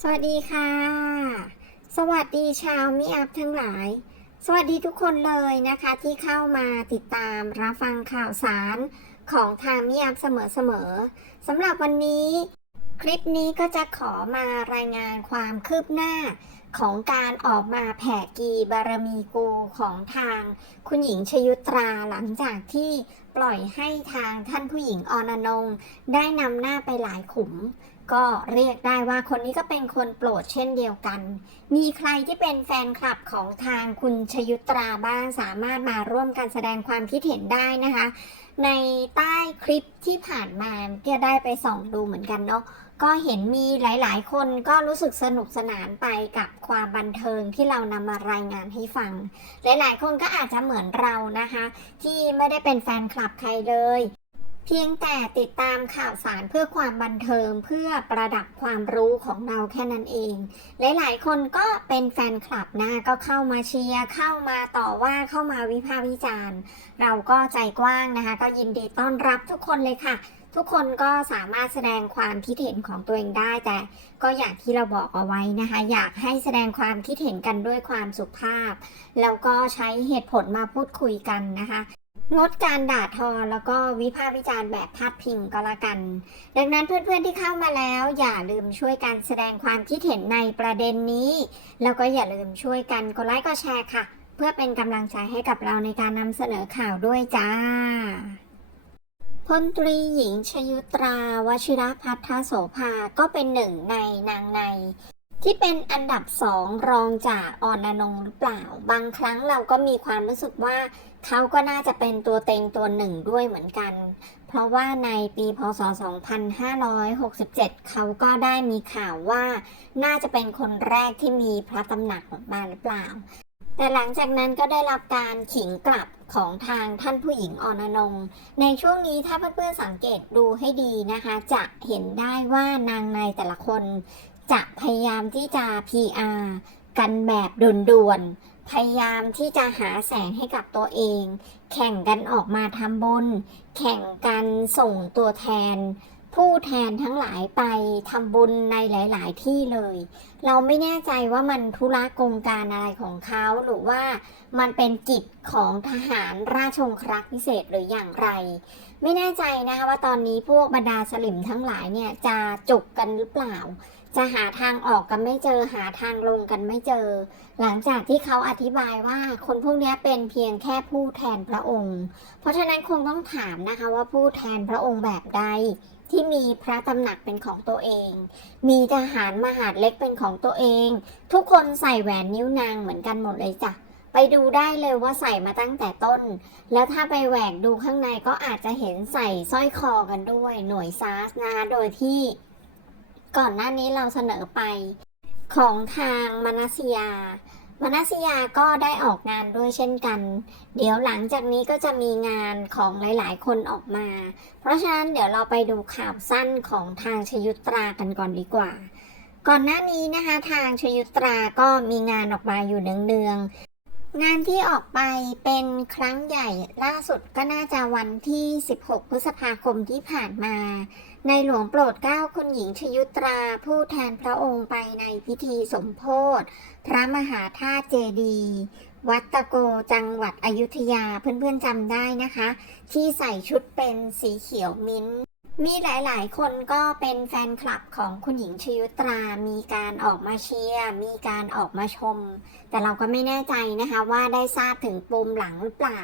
สวัสดีค่ะ สวัสดีชาวมิอัพทั้งหลาย สวัสดีทุกคนเลยนะคะที่เข้ามาติดตามรับฟังข่าวสารของทางมิอัพเสมอๆสำหรับวันนี้ คลิปนี้ก็จะขอมารายงานความคืบหน้าของการออกมาแผ่กีบารมีกูของทางคุณหญิงชยุตราหลังจากที่ปล่อยให้ทางท่านผู้หญิงออนอนง ได้นำหน้าไปหลายขุม ก็เรียกได้ว่าคนนี้ก็เป็นคนโปรดเช่นเดียวกัน มีใครที่เป็นแฟนคลับของทางคุณชยุตราบ้างสามารถมาร่วมกันแสดงความคิดเห็นได้นะคะ ในใต้คลิปที่ผ่านมาก็ได้ไปส่องดูเหมือนกันเนาะก็เห็นมีหลาย ๆ คนก็รู้สึกสนุกสนานไปกับความบันเทิงที่เรานำมารายงานให้ฟัง หลาย ๆ คนก็อาจจะเหมือนเรานะคะ ที่ไม่ได้เป็นแฟนคลับใครเลย เพียงแต่ติดตามข่าวสารเพื่อความบันเทิงเพื่อประดับความรู้ของเราแค่นั้นเอง หลายๆ คนก็เป็นแฟนคลับนะก็เข้ามาเชียร์เข้ามาต่อว่าเข้ามาวิพากษ์วิจารณ์ เราก็ใจกว้างนะคะ ก็ยินดีต้อนรับทุกคนเลยค่ะ ทุกคนก็สามารถแสดงความคิดเห็นของตัวเองได้ แต่ก็อย่างที่เราบอกเอาไว้นะคะ อยากให้แสดงความคิดเห็นกันด้วยความสุภาพ แล้วก็ใช้เหตุผลมาพูดคุยกันนะคะ งดการด่าทอแล้วก็วิพากษ์วิจารณ์แบบพาดพิงก็แล้วกัน ดังนั้นเพื่อนๆที่เข้ามาแล้ว อย่าลืมช่วยกันแสดงความคิดเห็นในประเด็นนี้ แล้วก็อย่าลืมช่วยกันกดไลค์กดแชร์ค่ะ เพื่อเป็นกำลังใจให้กับเราในการนำเสนอข่าวด้วยจ้าพลตรีหญิงชยุตราวชิรพัฒโสภาก็เป็นหนึ่งในนางใน ที่เป็นอันดับสองรองจากออนอนงหรือเปล่า บางครั้งเราก็มีความรู้สึกว่าเขาก็น่าจะเป็นตัวเต็งตัวหนึ่งด้วยเหมือนกัน เพราะว่าในปีพศ 2567 เขาก็ได้มีข่าวว่า น่าจะเป็นคนแรกที่มีพระตำหนักออกมาหรือเปล่า แต่หลังจากนั้นก็ได้รับการขิงกลับของทางท่านผู้หญิงออนอนง ในช่วงนี้ถ้าเพื่อนๆสังเกตดูให้ดีนะคะ จะเห็นได้ว่านางในแต่ละคน จะพยายามที่จะ PR กันแบบด่วนๆ พยายามที่จะหาแสงให้กับตัวเอง แข่งกันออกมาทำบุญ แข่งกันส่งตัวแทน ผู้แทนทั้งหลายไปทำบุญในหลาย ๆ ที่เลย เราไม่แน่ใจว่ามันธุระกงการอะไรของเขาหรือว่ามันเป็นกิจของทหารราชองครักษ์พิเศษหรืออย่างไร ไม่แน่ใจนะคะว่าตอนนี้พวกบรรดาสลิมทั้งหลายเนี่ยจะจุกกันหรือเปล่า จะหาทางออกกันไม่เจอหาทางลงกันไม่เจอ หลังจากที่เขาอธิบายว่าคนพวกนี้เป็นเพียงแค่ผู้แทนพระองค์ เพราะฉะนั้นคงต้องถามนะคะว่าผู้แทนพระองค์แบบใดที่มีพระตำหนักเป็นของตัวเอง มีทหารมหาดเล็กเป็นของตัวเอง ทุกคนใส่แหวนนิ้วนางเหมือนกันหมดเลยจ้ะไปดูได้เลยว่าใส่มาตั้งแต่ต้น แล้วถ้าไปแหวกดูข้างในก็อาจจะเห็นใส่สร้อยคอกันด้วยหน่วยซาสนะคะโดยที่ ก่อนหน้านี้เราเสนอไป ของทางมนัสยามนัสยาก็ได้ออกงานด้วยเช่นกัน เดี๋ยวหลังจากนี้ก็จะมีงานของหลายๆ คนออกมา เพราะฉะนั้นเดี๋ยวเราไปดูข่าวสั้นของทางชยุตรากันก่อนดีกว่า ก่อนหน้านี้นะคะทางชยุตราก็มีงานออกมาอยู่เนืองๆ งานที่ออกไปเป็นครั้งใหญ่ล่าสุดก็น่าจะวันที่ 16 พฤษภาคมที่ผ่านมา ในหลวงโปรดเกล้าคุณหญิงชยุตรา ผู้แทนพระองค์ไปในพิธีสมโพธิพระมหาธาตุเจดี วัดตะโกจังหวัดอยุธยาเพื่อนๆจำได้นะคะ ที่ใส่ชุดเป็นสีเขียวมิ้นท์ มีหลาย ๆ คนก็เป็นแฟนคลับของคุณหญิงชยุตรา มีการออกมาเชียร์ มีการออกมาชม แต่เราก็ไม่แน่ใจนะคะว่าได้ทราบถึงปมหลังหรือเปล่า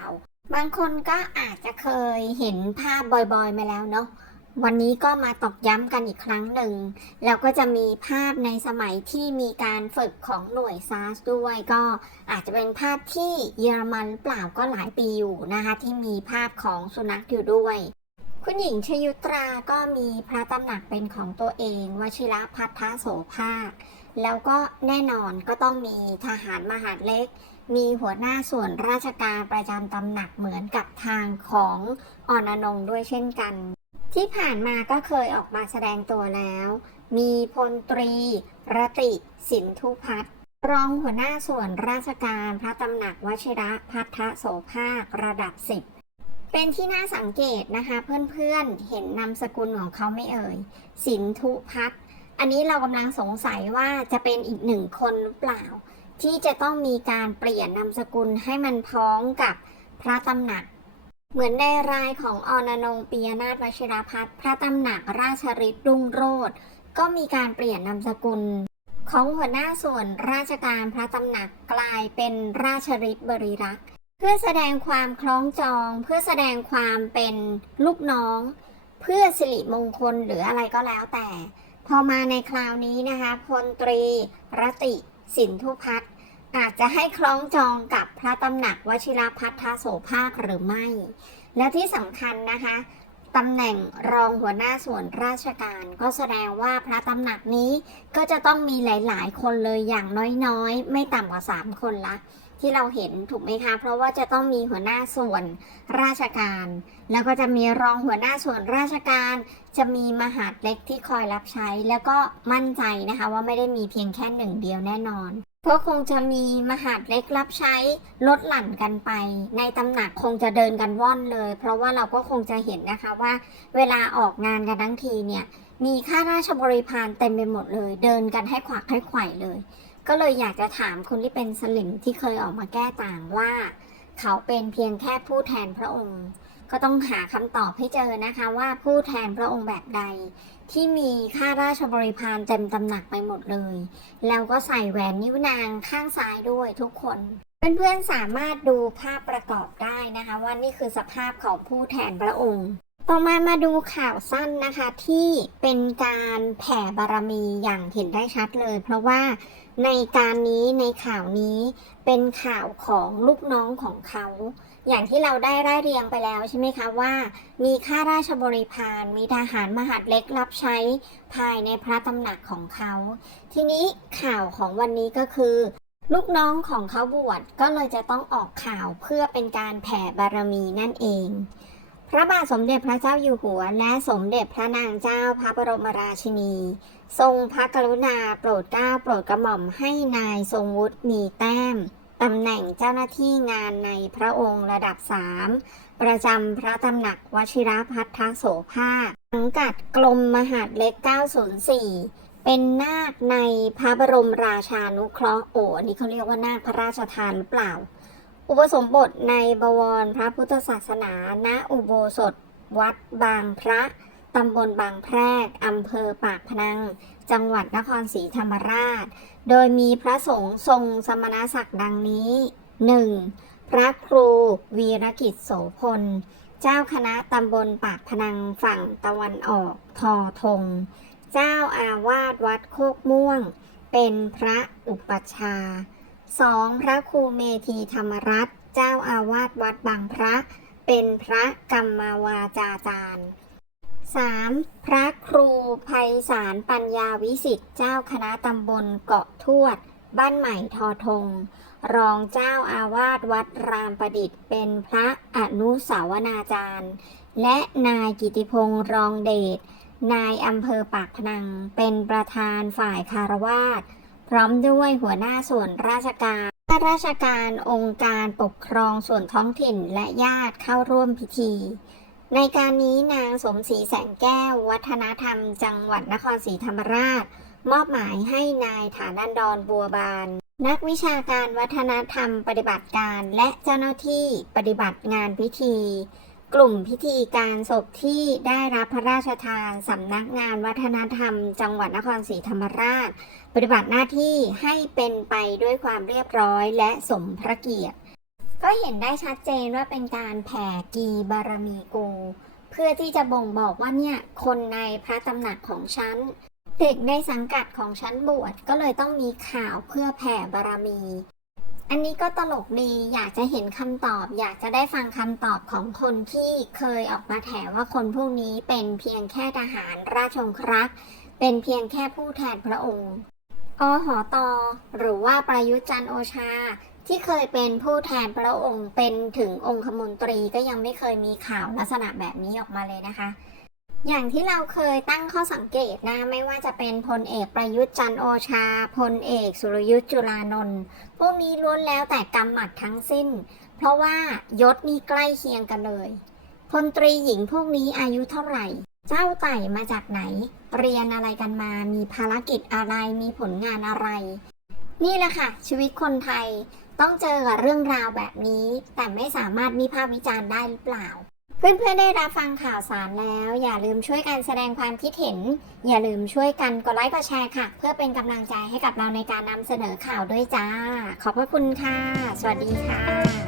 บางคนก็อาจจะเคยเห็นภาพบ่อย ๆ มาแล้วเนาะ วันนี้ก็มาตอกย้ำกันอีกครั้งหนึ่ง แล้วก็จะมีภาพในสมัยที่มีการฝึกของหน่วยซาร์สด้วย ก็อาจจะเป็นภาพที่เยอรมันหรือเปล่าก็หลายปีอยู่นะคะที่มีภาพของสุนัขอยู่ด้วย คุณหญิงชยุตราก็มีพระตำหนักเป็นของตัวเองวชิระพัฒโสภาค แล้วก็แน่นอนก็ต้องมีทหารมหาดเล็ก มีหัวหน้าส่วนราชการประจำตำหนักเหมือนกับทางของออนอนงด้วยเช่นกัน ที่ผ่านมาก็เคยออกมาแสดงตัวแล้ว มีพลตรี รติสินทุพัฒน์รองหัวหน้าส่วนราชการพระตำหนักวชิระพัฒโสภาคระดับสิบ เป็นที่น่าสังเกตนะคะ เพื่อนๆเห็นนามสกุลของเขาไม่เอ่ย สินทุพัฒอันนี้เรากำลังสงสัยว่าจะเป็นอีกหนึ่งคนหรือเปล่า ที่จะต้องมีการเปลี่ยนนามสกุลให้มันพ้องกับพระตำหนัก เหมือนในรายของอนนงปียนาถวชิรพัฒพระตำหนักราชฤทธิ์รุ่งโรจน์ก็มีการเปลี่ยนนามสกุล ของหัวหน้าส่วนราชการพระตำหนักกลายเป็นราชฤทธิ์บริรักษ์ พื่อแสดงความคล้องจอง เพื่อแสดงความเป็นลูกน้อง เพื่อสิริมงคลหรืออะไรก็แล้วแต่ พอมาในคราวนี้นะคะพลตรีรติสินทุพัฒน์อาจจะให้คล้องจองกับพระตำหนักวชิรพัฒโสภาคหรือไม่ แล้วที่สำคัญนะคะตำแหน่งรองหัวหน้าส่วนราชการก็แสดงว่าพระตำหนักนี้ก็จะต้องมีหลาย ๆ คนเลยอย่างน้อยๆ ไม่ต่ำกว่า 3 คนละ ที่เราเห็นถูกไหมคะ เพราะว่าจะต้องมีหัวหน้าส่วนราชการ แล้วก็จะมีรองหัวหน้าส่วนราชการ จะมีมหาดเล็กที่คอยรับใช้ แล้วก็มั่นใจนะคะว่าไม่ได้มีเพียงแค่หนึ่งเดียวแน่นอนเพราะคงจะมีมหาดเล็กรับใช้ลดหลั่นกันไป ในตำหนักคงจะเดินกันว่อนเลย เพราะว่าเราก็คงจะเห็นนะคะว่า เวลาออกงานกันทั้งทีเนี่ยมีข้าราชบริพารเต็มไปหมดเลย เดินกันให้ขวักให้ไขว่เลย ก็เลยอยากจะถามคนที่เป็นสลิมที่เคยออกมาแก้ต่างว่า เขาเป็นเพียงแค่ผู้แทนพระองค์ ก็ต้องหาคำตอบให้เจอนะคะว่าผู้แทนพระองค์แบบใด ที่มีข้าราชบริพารเต็มตำหนักไปหมดเลย แล้วก็ใส่แหวนนิ้วนางข้างซ้ายด้วยทุกคนเพื่อนๆสามารถดูภาพประกอบได้นะคะว่านี่คือสภาพของผู้แทนพระองค์ ต่อมามาดูข่าวสั้นนะคะที่เป็นการแผ่บารมีอย่างเห็นได้ชัดเลย เพราะว่าในการนี้ในข่าวนี้เป็นข่าวของลูกน้องของเขา อย่างที่เราได้ร่ายเรียงไปแล้วใช่ไหมคะว่า มีข้าราชบริพารมีทหารมหาดเล็กรับใช้ภายในพระตำหนักของเขา ทีนี้ข่าวของวันนี้ก็คือลูกน้องของเขาบวชก็เลยจะต้องออกข่าวเพื่อเป็นการแผ่บารมีนั่นเอง พระบาทสมเด็จพระเจ้าอยู่หัว และสมเด็จพระนางเจ้าพระบรมราชินี ทรงพระกรุณาโปรดเกล้าโปรดกระหม่อมให้นายทรงวุฒิมีแต้มตำแหน่งเจ้าหน้าที่งานในพระองค์ระดับ3ประจำพระตำหนักวชิรพัฒนโสภาคสังกัดกรมมหาดเล็ก 904 เป็นนาคในพระบรมราชานุเคราะห์โอ้นนี้เขาเรียกว่านาคพระราชทานหรือเปล่า อุปสมบทในบวรพระพุทธศาสนา ณ อุโบสถ วัดบางพระ ตำบลบางแพรก อำเภอปากพนัง จังหวัดนครศรีธรรมราช โดยมีพระสงฆ์ทรงสมณศักดิ์ดังนี้ 1. พระครูวีรกิจโสพล เจ้าคณะตำบลปากพนังฝั่งตะวันออกทอทง เจ้าอาวาสวัดโคกม่วง เป็นพระอุปัชฌาย์ 2. พระครูเมธีธรรมรัตน์เจ้าอาวาสวัดบางพระ เป็นพระกรรมวาจาจารย์ 3. พระครูไพศาลปัญญาวิสิทธิ์เจ้าคณะตำบลเกาะทวด บ้านใหม่ทอทง รองเจ้าอาวาสวัดรามประดิษฐ์ เป็นพระอนุสาวนาจารย์ และนายกิติพงษ์รองเดชนายอำเภอปากพนัง เป็นประธานฝ่ายคารวาส พร้อมด้วยหัวหน้าส่วนราชการข้าราชการองค์การปกครองส่วนท้องถิ่นและญาติเข้าร่วมพิธี ในการนี้นางสมศรีแสงแก้ว วัฒนธรรม จังหวัดนครศรีธรรมราช มอบหมายให้นายฐานันดรบัวบาน นักวิชาการวัฒนธรรมปฏิบัติการและเจ้าหน้าที่ปฏิบัติงานพิธี กลุ่มพิธีการศพที่ได้รับพระราชทานสำนักงานวัฒนธรรม จังหวัดนครศรีธรรมราช ปฏิบัติหน้าที่ให้เป็นไปด้วยความเรียบร้อยและสมพระเกียรติ ก็เห็นได้ชัดเจนว่าเป็นการแผ่กีบารมีกู เพื่อที่จะบ่งบอกว่าเนี่ยคนในพระตำหนักของฉัน เด็กในสังกัดของฉันบวชก็เลยต้องมีข่าวเพื่อแผ่บารมี อันนี้ก็ตลกดีอยากจะเห็นคำตอบ อยากจะได้ฟังคำตอบของคนที่เคยออกมาแถว่าคนพวกนี้เป็นเพียงแค่ทหารราชองครักษ์เป็นเพียงแค่ผู้แทนพระองค์อหอตอหรือว่าประยุจันโอชา ที่เคยเป็นผู้แทนพระองค์เป็นถึงองคมนตรีก็ยังไม่เคยมีข่าวลักษณะแบบนี้ออกมาเลยนะคะ อย่างที่เราเคยตั้งข้อสังเกตนะ ไม่ว่าจะเป็นพลเอกประยุทธ์จันโอชาพลเอกสุรยุทธ์จุลานนท์พวกนี้ล้วนแล้วแต่กำหมัดทั้งสิ้น เพราะว่ายศนี่ใกล้เคียงกันเลยพลตรีหญิงพวกนี้อายุเท่าไหร่ เจ้าไต่มาจากไหน เรียนอะไรกันมามีภารกิจอะไรมีผลงานอะไร นี่แหละค่ะ ชีวิตคนไทยต้องเจอกับเรื่องราวแบบนี้ แต่ไม่สามารถวิพากษ์วิจารณ์ได้หรือเปล่า เพื่อนๆได้รับฟังข่าวสารแล้ว อย่าลืมช่วยกันแสดงความคิดเห็น อย่าลืมช่วยกันกดไลค์กดแชร์ค่ะ เพื่อเป็นกำลังใจให้กับเราในการนำเสนอข่าวด้วยจ้า ขอบพระคุณค่ะ สวัสดีค่ะ